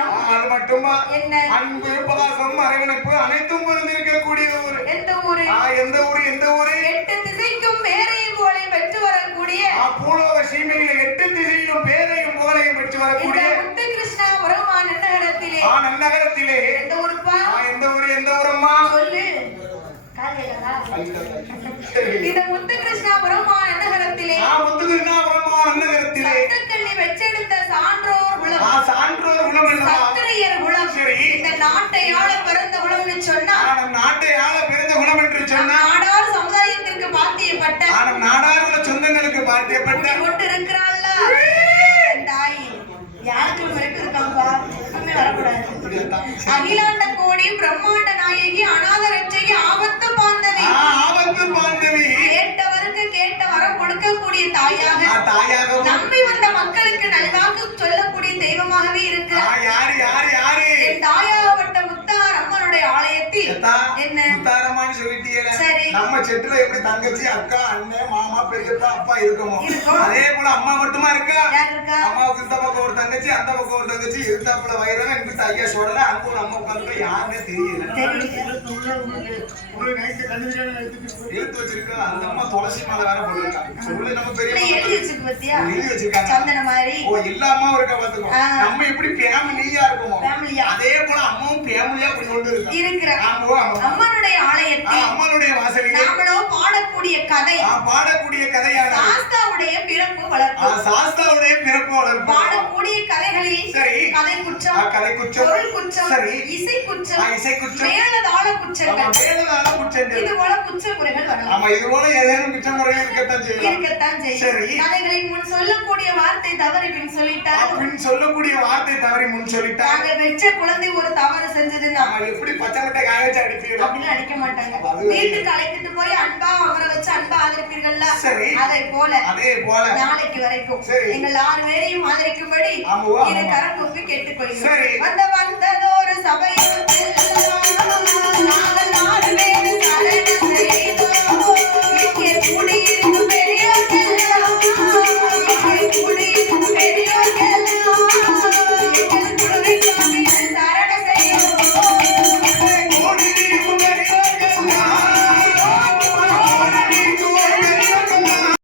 இடம். அது மட்டுமா? என்ன? அன்பு, பாசம், அரவணைப்பு அனைத்தும் பொருந்திருக்கக்கூடிய ஊர். எந்த ஊரு? எந்த ஊரு? எந்த ஊரு? 8 திசைக்கும் பேரையும் போலையும் பெற்று வரக்கூடிய பூலோக சீமையில 8 திசையிலும் பேரையும் போலையும் பெற்று வரக்கூடிய முத்து கிருஷ்ணாபுரம் நன்னகரத்திலே. நன்னகரத்திலே. எந்த ஊருப்பா? எந்த ஊரு? எந்த ஊரம்மா? சொல்லு. இந்த முத்து கிருஷ்ணாபுரம் நன்னகரத்திலே. முத்து கிருஷ்ணாபுரம் நன்னகரத்திலே சத்தக்கண்ணி வெச்செடுத்த சான்றோர் குலம். சான்றோர் குலம் என்ன? சத்திரியர் குலம். சரி. இந்த நாட்டை ஆள பிறந்த குலம்னு சொன்னா நாட்டை ஆள பிறந்த குலம் என்று சொன்னா நாடார் சமுதாயத்திற்கு பாத்தியப்பட்ட நாடார் சொந்தங்களுக்கு பாத்தியப்பட்ட கொண்டு இருக்கிறாள்ல தாய். யாருக்கு மிரட்டு இருக்காங்கப்பா? நம்ம வரக்கூடாது. அகிலாண்ட கோடி பிரம்மாண்ட நாயகி அநாத ரட்சகி ஆபத்து பாந்தவி. ஆபத்து பாந்தவி. கேட்டவருக்கு கேட்ட வரம் கொடுக்கக்கூடிய தாயாக நம்பி வந்த மக்களுக்கு நல்வாக்கு சொல்லக்கூடிய தெய்வமாகவே இருக்கிறார். யாரு யாரு யாரு? என் தாயாகப்பட்ட முத்தார் அம்மனுடைய ஆலயத்தில். என்ன முத்தாரம்மான்னு சொல்லிட்டீங்க? சரி. நம்ம செட்டுல எப்படி தங்கச்சி, அக்கா, அண்ணன், மாமா, பெரியப்பா, அப்பா இருக்குமோ அதே போல அம்மா மட்டுமா இருக்கா? அம்மாவுக்கு இந்த பக்கம் ஒரு தங்கச்சி, அந்த பக்கம் ஒரு தங்கச்சி, இருந்தாப்புல வயிறான இங்கிட்ட ஐயா சொல்லல, அங்க ஒரு அம்மா உட்காந்து யாருன்னே தெரியல. எழுத்து வச்சிருக்கா அந்த அம்மா துளசி மாலை வேற போட்டுருக்கா. சொல்லு நம்ம பெரிய எழுதி வச்சிருக்காங்க சந்தன மாதிரி. எல்லா அம்மாவும் இருக்கா பாத்துக்கோ. நம்ம எப்படி ஃபேமிலியா இருக்குமோ அதே போல அம்மாவும் ஃபேமிலியா கொண்டு இருக்கிற அம்மனுடைய ஆலயத்தில் அம்மனுடைய வாசலில் நாமளோ பாடக்கூடிய கதை. பாடக்கூடிய கதையான சாஸ்தாவுடைய பிறப்பு வளர்ப்பு. சாஸ்தாவுடைய பிறப்பு வளர்ப்பு. பாடக்கூடிய கதைகளில் சரி கதை குற்றம், கதை குற்றம், பொருள் குற்றம், சரி இசை குற்றம், இசை குற்றம், மேலதாள குற்றங்கள், மேலதாள குற்றங்கள், இது போல குற்றமுறைகள் வரலாம். ஆமா இது போல ஏதேனும் குற்றமுறைகள் இருக்கத்தான் செய்யும். சரி கதைகளின் முன் சொல்லக்கூடிய வார்த்தை தவறி பின் சொல்லிட்டார். பின் சொல்லக்கூடிய வார்த்தை தவறி முன் சொல்லிட்டார். நாங்க வெச்ச குழந்தை ஒரு தவறு செஞ்சதுன்னா எப்படி பச்சை மட்டை காய வச்சு அடிப்பீங்க? அப்படின்னு அடிக்க மாட்டாங்க. வீட்டுக்கு அழைத்துட்டு போய் அன்பா அவரை வச்சு அன்பா ஆதரிப்பீர்கள்ல, சரி அதே போல நாளைக்கு வரைக்கும் எங்கள் 6 பேரையும் ஆதரிக்கும்படி இரு கரம் கூப்பி கேட்டுக்கொள்கிறேன். வந்ததொரு சபையில்